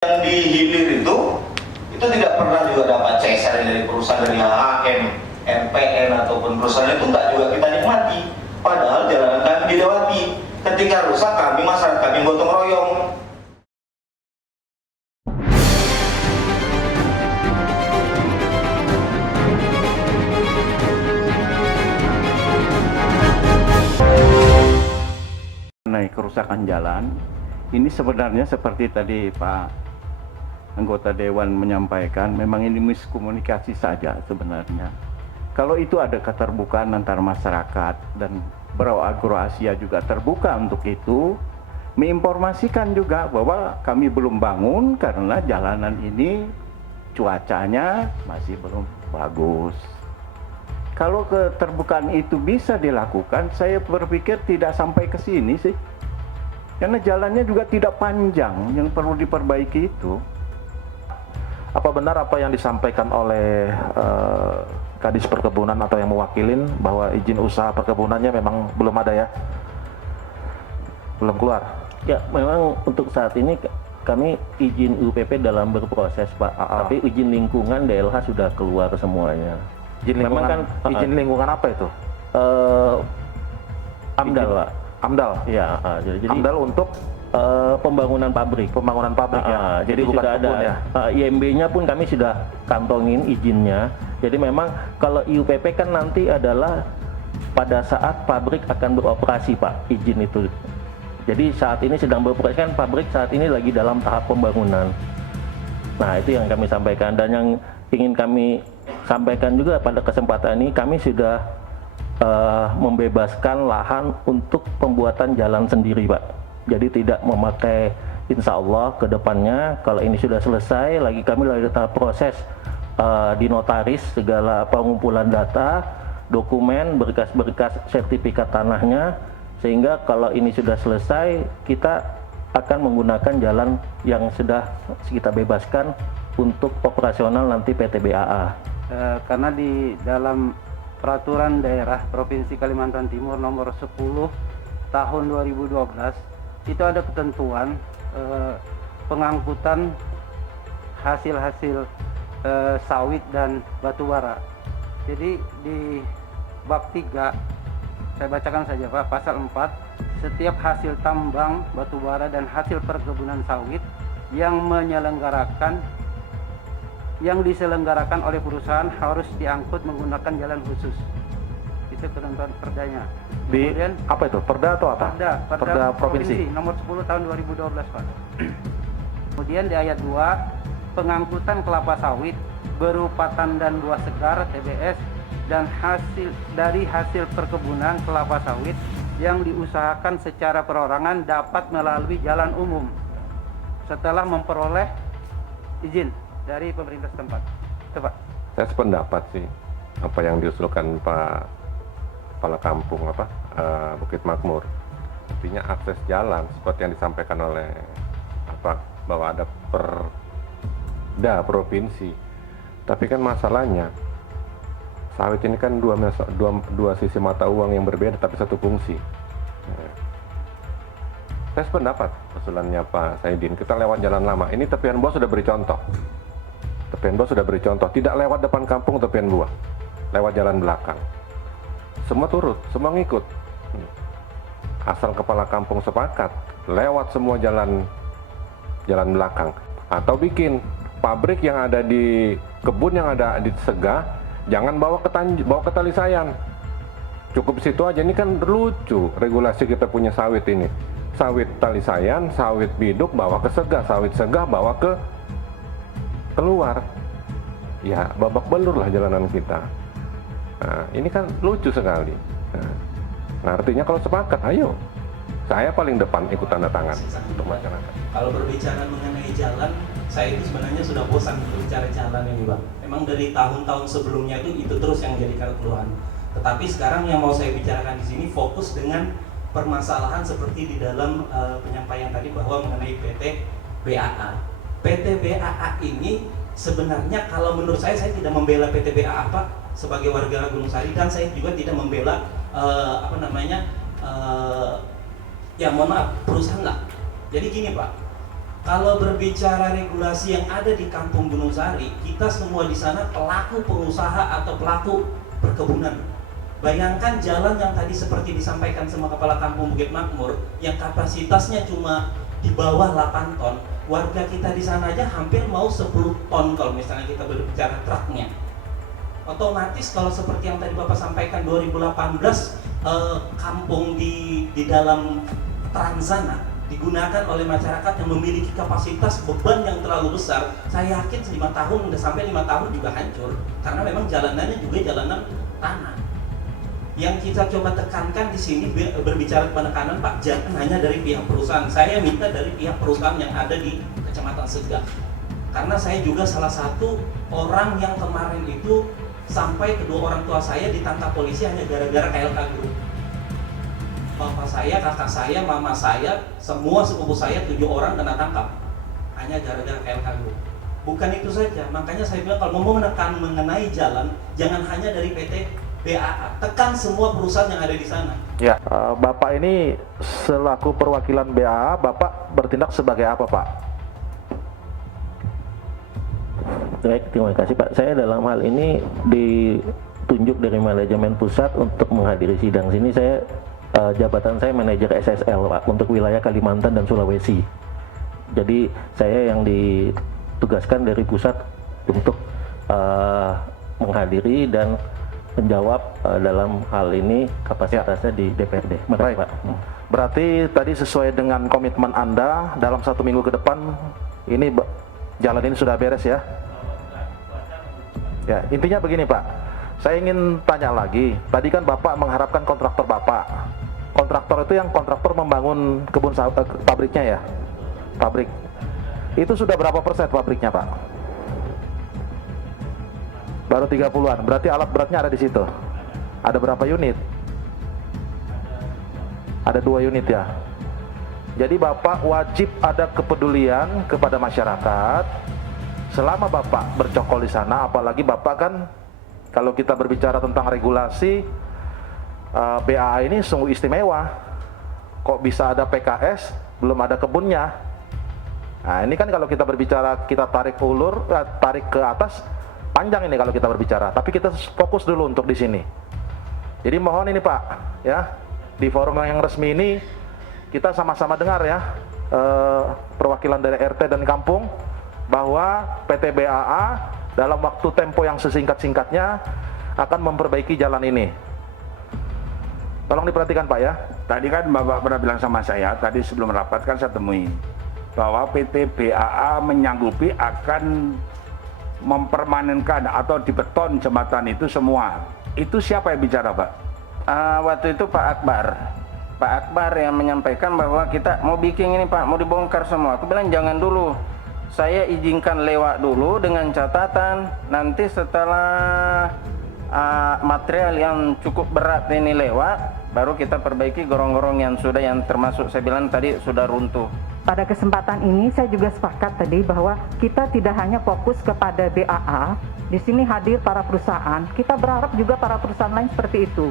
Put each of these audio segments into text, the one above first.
Yang di hilir itu tidak pernah juga dapat CSR dari perusahaan, dari HM, MPN ataupun perusahaan itu enggak juga kita nikmati. Padahal jalanan kami dilewati. Ketika rusak kami masyarakat kami gotong royong. Mengenai kerusakan jalan, ini sebenarnya seperti tadi Pak anggota Dewan menyampaikan, memang ini miskomunikasi saja sebenarnya. Kalau itu ada keterbukaan antar masyarakat dan Brau Agro Asia juga terbuka untuk itu, menginformasikan juga bahwa kami belum bangun karena jalanan ini cuacanya masih belum bagus. Kalau keterbukaan itu bisa dilakukan, saya berpikir tidak sampai ke sini sih. Karena jalannya juga tidak panjang, yang perlu diperbaiki itu. Apa benar apa yang disampaikan oleh Kadis Perkebunan atau yang mewakilin bahwa izin usaha perkebunannya memang belum ada ya? Belum keluar? Ya, memang untuk saat ini kami izin UPP dalam berproses, Pak. Tapi izin lingkungan DLH sudah keluar semuanya. Izin lingkungan, izin lingkungan apa itu? AMDAL, Pak. AMDAL? Ya, jadi AMDAL untuk pembangunan pabrik. Pembangunan pabrik ya? Jadi bukan sudah kebun ada ya? IMB-nya pun kami sudah kantongin izinnya. Jadi memang kalau IUPP kan nanti adalah pada saat pabrik akan beroperasi, Pak, izin itu. Jadi saat ini sedang beroperasi, kan pabrik saat ini lagi dalam tahap pembangunan. Nah, itu yang kami sampaikan, dan yang ingin kami sampaikan juga pada kesempatan ini, kami sudah membebaskan lahan untuk pembuatan jalan sendiri, Pak. Jadi tidak memakai, insya Allah ke depannya kalau ini sudah selesai, lagi kami lagi tahap proses di notaris segala pengumpulan data, dokumen, berkas-berkas sertifikat tanahnya, sehingga kalau ini sudah selesai kita akan menggunakan jalan yang sudah kita bebaskan untuk operasional nanti PT BAA. Karena di dalam peraturan daerah Provinsi Kalimantan Timur nomor 10 tahun 2012 itu ada ketentuan pengangkutan hasil-hasil sawit dan batu bara. Jadi di bab 3, saya bacakan saja Pak, pasal 4, setiap hasil tambang batu bara dan hasil perkebunan sawit yang diselenggarakan oleh perusahaan harus diangkut menggunakan jalan khusus. Itu ketentuan perdanya. Kemudian apa itu? Perda atau apa? Perda provinsi nomor 10 tahun 2012, Pak. Kemudian di ayat 2, pengangkutan kelapa sawit berupa tandan buah segar TBS dan hasil perkebunan kelapa sawit yang diusahakan secara perorangan dapat melalui jalan umum setelah memperoleh izin dari pemerintah setempat. Itu, Pak. Saya sependapat sih apa yang diusulkan Pak Kepala Kampung Bukit Makmur. Artinya akses jalan seperti yang disampaikan oleh bahwa ada perda provinsi. Tapi kan masalahnya sawit ini kan dua sisi mata uang yang berbeda tapi satu fungsi. Saya sependapat usulannya Pak Saidin, kita lewat jalan lama. Ini tepian bawah sudah beri contoh. Tepian bawah sudah beri contoh, tidak lewat depan kampung tepian bawah, lewat jalan belakang. Semua turut, semua ngikut. Asal kepala kampung sepakat, lewat semua jalan belakang. Atau bikin pabrik yang ada di kebun yang ada di Segah, jangan bawa ke Talisayan. Cukup situ aja. Ini kan lucu regulasi kita punya sawit ini. Sawit Talisayan, sawit biduk bawa ke Segah, sawit Segah bawa ke keluar. Ya, babak belur lah jalanan kita. Nah, ini kan lucu sekali. Nah, artinya kalau sepakat, ayo. Saya paling depan ikut tanda tangan untuk masyarakat. Kalau berbicara mengenai jalan, saya itu sebenarnya sudah bosan berbicara jalan ini, Bang. Memang dari tahun-tahun sebelumnya itu terus yang menjadi keluhan. Tetapi sekarang yang mau saya bicarakan di sini fokus dengan permasalahan seperti di dalam penyampaian tadi bahwa mengenai PT BAA. PT BAA ini sebenarnya kalau menurut saya tidak membela PT BAA, Pak, sebagai warga Gunung Sari, dan saya juga tidak membela ya mohon maaf perusahaan lah. Jadi gini Pak, Kalau berbicara regulasi yang ada di Kampung Gunung Sari, kita semua di sana pelaku pengusaha atau pelaku perkebunan. Bayangkan jalan yang tadi seperti disampaikan sama Kepala Kampung Bukit Makmur, yang kapasitasnya cuma di bawah 8 ton. Warga kita di sana aja hampir mau 10 ton kalau misalnya kita berbicara truknya. Otomatis kalau seperti yang tadi Bapak sampaikan 2018, kampung di dalam Transana digunakan oleh masyarakat yang memiliki kapasitas beban yang terlalu besar. Saya yakin 5 tahun, udah sampai 5 tahun juga hancur, karena memang jalanannya juga jalanan tanah. Yang kita coba tekankan di sini berbicara penekanan, Pak, jangan hanya dari pihak perusahaan. Saya minta dari pihak perusahaan yang ada di Kecamatan Segah, karena saya juga salah satu orang yang kemarin itu sampai kedua orang tua saya ditangkap polisi hanya gara-gara KLK Group. Bapak saya, kakak saya, mama saya, semua sepupu saya 7 orang kena tangkap hanya gara-gara KLK Group. Bukan itu saja, makanya saya bilang kalau mau menekan mengenai jalan, jangan hanya dari PT BAA, tekan semua perusahaan yang ada di sana. Ya, Bapak ini selaku perwakilan BAA, Bapak bertindak sebagai apa, Pak? Baik, terima kasih Pak. Saya dalam hal ini ditunjuk dari manajemen pusat untuk menghadiri sidang sini. Saya jabatan saya manajer SSL Pak untuk wilayah Kalimantan dan Sulawesi. Jadi saya yang ditugaskan dari pusat untuk menghadiri dan menjawab dalam hal ini kapasitasnya di DPRD. Baik, Pak. Berarti tadi sesuai dengan komitmen Anda dalam 1 minggu ke depan ini jalan ini sudah beres ya? Ya, intinya begini Pak. Saya ingin tanya lagi. Tadi kan Bapak mengharapkan kontraktor Bapak. Kontraktor itu yang kontraktor membangun kebun sawit pabriknya ya? Pabrik. Itu sudah berapa persen pabriknya Pak? Baru 30-an. Berarti alat beratnya ada di situ. Ada berapa unit? Ada 2 unit ya. Jadi Bapak wajib ada kepedulian kepada masyarakat. Selama Bapak bercokol di sana, apalagi Bapak kan kalau kita berbicara tentang regulasi, BAA ini sungguh istimewa. Kok bisa ada PKS, belum ada kebunnya? Nah ini kan kalau kita berbicara, kita tarik ulur, tarik ke atas, panjang ini kalau kita berbicara. Tapi kita fokus dulu untuk di sini. Jadi mohon ini Pak, ya di forum yang resmi ini kita sama-sama dengar ya, perwakilan dari RT dan kampung, bahwa PT BAA dalam waktu tempo yang sesingkat-singkatnya akan memperbaiki jalan ini. Tolong diperhatikan Pak ya. Tadi kan Bapak pernah bilang sama saya, tadi sebelum rapat kan saya temui, bahwa PT BAA menyanggupi akan mempermanenkan atau dibeton jembatan itu semua. Itu siapa yang bicara Pak? Waktu itu Pak Akbar yang menyampaikan bahwa kita mau bikin ini Pak, mau dibongkar semua. Aku bilang jangan dulu, saya izinkan lewat dulu dengan catatan nanti setelah material yang cukup berat ini lewat, baru kita perbaiki gorong-gorong yang sudah, yang termasuk saya bilang tadi sudah runtuh. Pada kesempatan ini saya juga sepakat tadi bahwa kita tidak hanya fokus kepada BAA. Di sini hadir para perusahaan. Kita berharap juga para perusahaan lain seperti itu.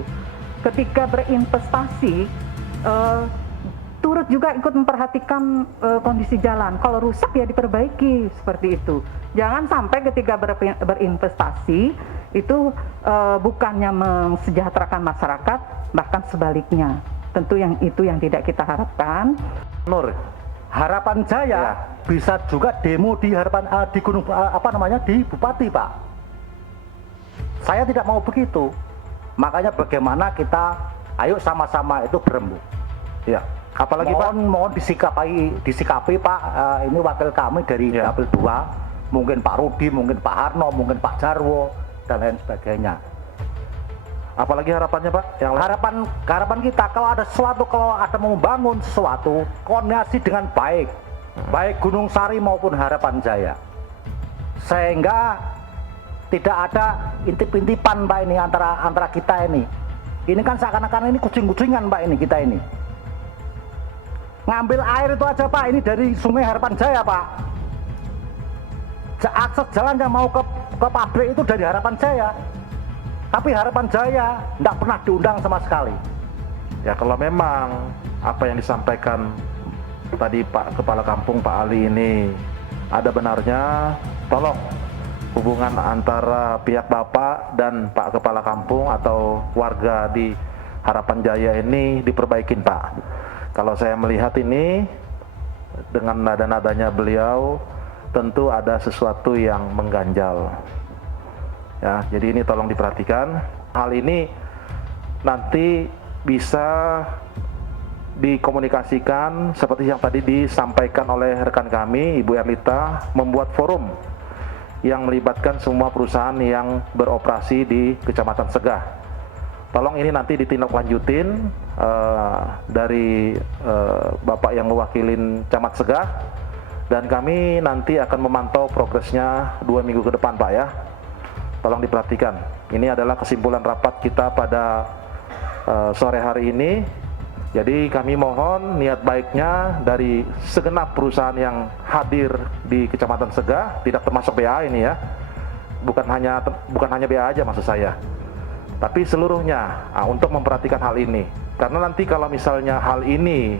Ketika berinvestasi, turut juga ikut memperhatikan kondisi jalan. Kalau rusak ya diperbaiki, seperti itu. Jangan sampai ketika berinvestasi itu bukannya mensejahterakan masyarakat, bahkan sebaliknya. Tentu yang itu yang tidak kita harapkan. Nur, Harapan Jaya bisa juga demo di di Gunung di Bupati Pak. Saya tidak mau begitu. Makanya bagaimana kita ayo sama-sama itu berembuk. ya. Apalagi mohon disikapi Pak, ini wakil kami dari Dapil 2, mungkin Pak Rudi, mungkin Pak Harno, mungkin Pak Jarwo dan lain sebagainya. Apalagi harapannya Pak? Yang harapan kita kalau ada membangun sesuatu, koordinasi dengan baik Gunung Sari maupun Harapan Jaya, sehingga tidak ada intip-intipan Pak ini antara kita ini. Ini kan seakan-akan ini kucing-kucingan Pak ini kita ini. Ngambil air itu aja Pak, ini dari Sungai Harapan Jaya Pak. Akses jalan yang mau ke pabrik itu dari Harapan Jaya. Tapi Harapan Jaya tidak pernah diundang sama sekali. Ya kalau memang apa yang disampaikan tadi Pak Kepala Kampung Pak Ali ini ada benarnya, tolong hubungan antara pihak Bapak dan Pak Kepala Kampung atau warga di Harapan Jaya ini diperbaikin, Pak. Kalau saya melihat ini dengan nada-nadanya beliau tentu ada sesuatu yang mengganjal. Ya, jadi ini tolong diperhatikan. Hal ini nanti bisa dikomunikasikan seperti yang tadi disampaikan oleh rekan kami, Ibu Erlita, membuat forum yang melibatkan semua perusahaan yang beroperasi di Kecamatan Segah. Tolong ini nanti ditindaklanjutin dari Bapak yang mewakilin Camat Segah, dan kami nanti akan memantau progresnya 2 minggu ke depan, Pak, ya. Tolong diperhatikan. Ini adalah kesimpulan rapat kita pada sore hari ini. Jadi kami mohon niat baiknya dari segenap perusahaan yang hadir di Kecamatan Segah, tidak termasuk BA ini ya, bukan hanya BA aja maksud saya, tapi seluruhnya untuk memperhatikan hal ini. Karena nanti kalau misalnya hal ini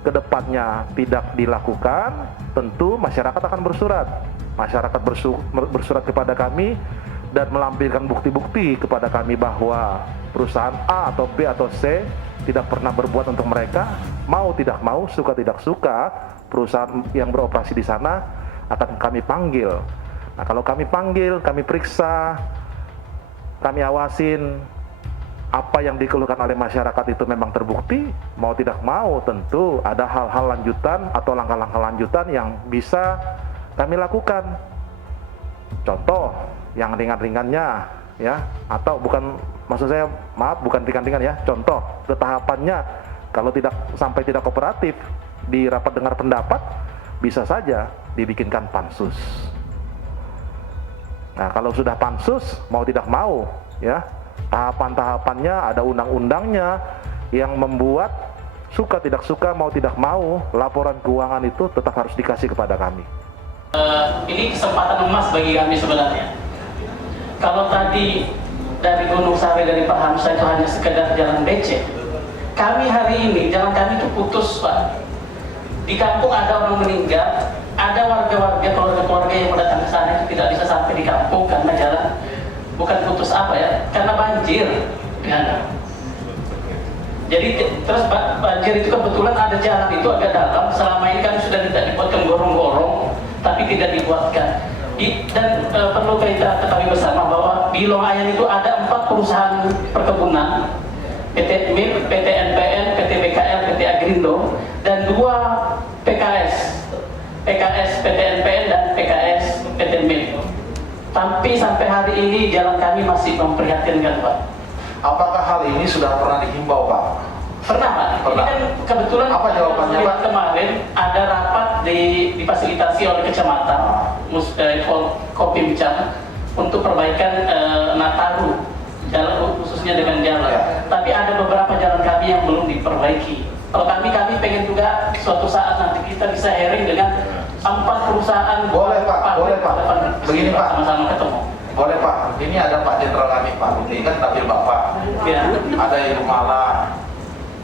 kedepannya tidak dilakukan, tentu masyarakat akan bersurat. Masyarakat bersurat kepada kami dan melampirkan bukti-bukti kepada kami bahwa perusahaan A atau B atau C tidak pernah berbuat untuk mereka, mau tidak mau, suka tidak suka, perusahaan yang beroperasi di sana akan kami panggil. Nah, kalau kami panggil, kami periksa, kami awasin, apa yang dikeluhkan oleh masyarakat itu memang terbukti, mau tidak mau tentu ada hal-hal lanjutan atau langkah-langkah lanjutan yang bisa kami lakukan. Contoh yang ringan-ringannya ya, atau bukan, maksud saya maaf, bukan ringan-ringan ya, contoh ketahapannya kalau sampai tidak kooperatif di rapat dengar pendapat, bisa saja dibikinkan pansus. Nah, kalau sudah pansus, mau tidak mau ya, tahapan-tahapannya ada undang-undangnya yang membuat suka tidak suka, mau tidak mau, laporan keuangan itu tetap harus dikasih kepada kami. Ini kesempatan emas bagi kami sebenarnya. Kalau tadi dari Gunung Sari, dari Pak Hamzah itu hanya sekedar jalan becek, kami hari ini jalan kami itu putus, Pak. Di kampung ada orang meninggal, ada warga-warga, keluarga-keluarga yang datang ke sana itu tidak bisa sampai di kampung karena jalan bukan putus apa ya, karena banjir. Jadi terus banjir itu kebetulan ada jalan itu agak dalam. Selama ini kan sudah tidak dibuatkan gorong-gorong, tapi tidak dibuatkan. Dan perlu kita ketahui bersama bahwa di Longayan itu ada 4 perusahaan perkebunan, PT MIP, PT NPN, PT BKL, PT Agrindo, dan 2 PKS, PT NPN dan PKS PT MIP. Tapi sampai hari ini jalan kami masih memprihatinkan, Pak. Apakah hal ini sudah pernah dihimbau, Pak? Pernah, Pak. Pernah. Ini kan kebetulan Apa jawabannya, Pak? Kemarin ada rapat difasilitasi oleh kecamatan Kopimcam untuk perbaikan Nataru, jalan khususnya dengan jalan. Ya. Tapi ada beberapa jalan kami yang belum diperbaiki. Kalau kami pengen juga suatu saat nanti kita bisa sharing dengan 4 perusahaan. Boleh, Pak. Boleh, Pak. Begini, Pak. Sama-sama ketemu. Boleh, Pak. Ini ada Pak Jenderal kami, Pak Budi, kan dapil Bapak. Ya. Ada Ibu Mala.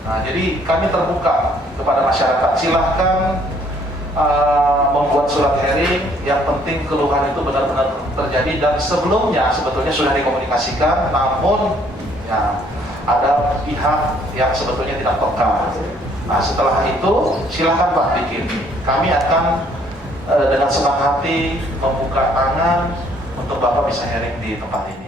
Nah, jadi kami terbuka kepada masyarakat. Silahkan membuat surat hearing. Yang penting keluhan itu benar-benar terjadi, dan sebelumnya sebetulnya sudah dikomunikasikan, namun ya, ada pihak yang sebetulnya tidak peka. Nah, setelah itu silahkan Pak bikin. Kami akan dengan senang hati membuka tangan untuk Bapak bisa hearing di tempat ini.